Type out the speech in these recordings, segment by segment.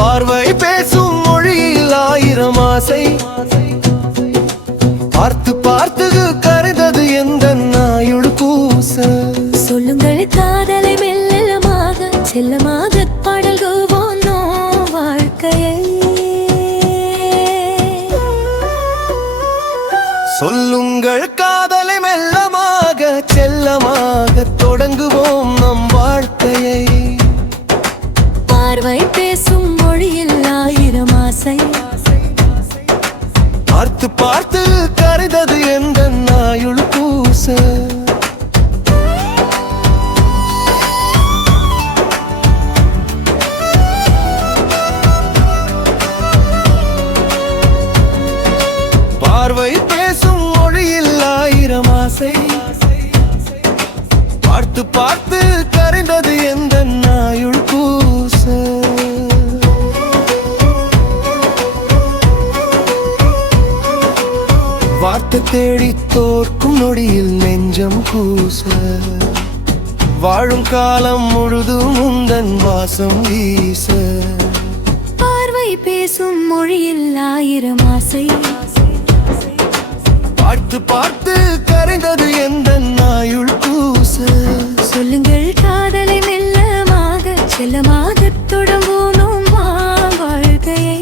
பார்வை பேசும் மொழியில் ஆயிரம் ஆசை பார்த்து பார்த்து கரைந்தது எந்த நாயுள் கூச சொல்லுங்கள் காதலை மெல்லமாக செல்லமாக பாடல்கோவோம் வாழ்க்கையை சொல்லுங்கள் காதலை மெல்லமாக செல்லமாக தொடங்குவோம் நம் வாழ்க்கையை பார்வை பேசும் மொழியில் ஆயிரம் ஆசை பார்த்து பார்த்து கரைந்தது எந்த நாயுள் கூச பார்வை பேசும் மொழியில் ஆயிரம் ஆசை பார்த்து பார்த்து கரைந்தது எந்த நாயுள் கூச வார்த்தை தேடி தோற்கும் நொடியில் நெஞ்சம் கூச வாழும் காலம் முழுதும் உந்தன் வாசம் வீச பார்வை பேசும் மொழியில் ஆயிரம் ஆசை பார்த்து பார்த்து கரைந்தது எந்த நாயுள் கூச சொல்லுங்கள் காதலை மெல்லமாக செல்லமாக தொடங்குவோம் வாழ்க்கையை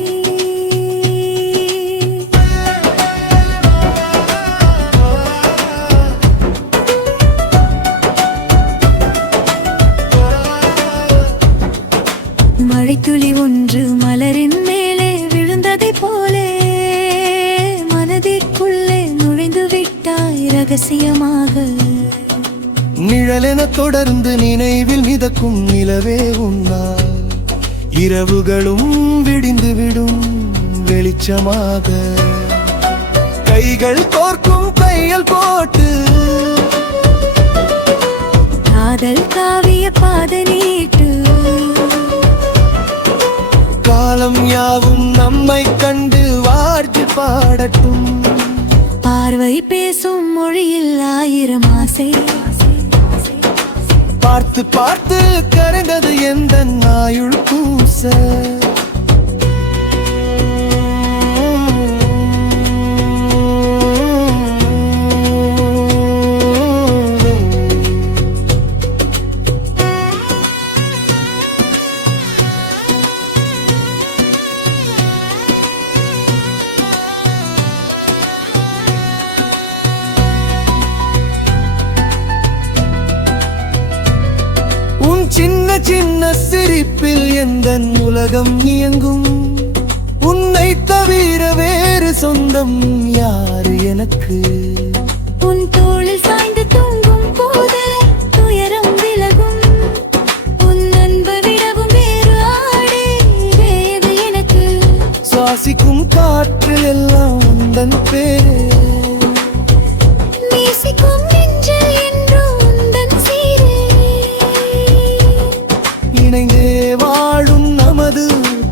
மழைத்துளி ஒன்று மலரின் மேலே விழுந்ததை போலே மனதிற்குள்ளே நுழைந்து விட்டாய் ரகசியமாக நிழலென தொடர்ந்து நினைவில் மிதக்கும் நிலவே உன்னால் இரவுகளும் விடிந்து விடும் வெளிச்சமாக கைகள் கோர்க்கும் கைகள் போட்டு காதல் காவிய பாத நீட்டு காலம் யாவும் நம்மை கண்டு வாழ்த்து பாடட்டும் பார்வை பேசும் மொழியில் ஆயிரம் ஆசை பார்த்து பார்த்து கரைந்தது எந்த நாயுள் கூச சின்ன சின்ன சிரிப்பில் எந்த உலகம் இயங்கும் உன்னை தவிர வேறு சொந்தம் யாரு எனக்கு உன் தோளில் சாய்ந்து தூங்கும் போது துயரம் விலகும் உன் அன்பு விடவும் வேறு ஆடை வேறு எனக்கு சுவாசிக்கும் காற்று எல்லாம் உந்தன் பேரு நேசிக்கும் நெஞ்சில் என்றும் உந்தன் சீரே இணைந்தே வாழும் நமது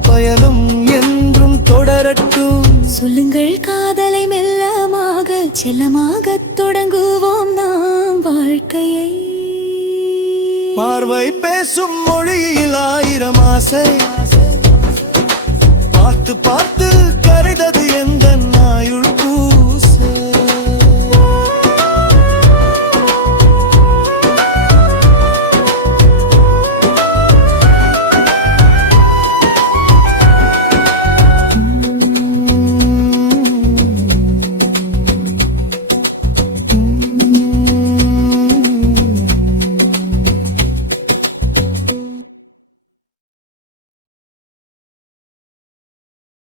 பயணம் என்றும் தொடரட்டும் சொல்லுங்கள் காதலை மெல்லமாக செல்லமாக தொடங்குவோம் நாம் வாழ்க்கையை பார்வை பேசும் மொழியில் ஆயிரம் ஆசை பார்த்து பார்த்து கரைந்தது எந்த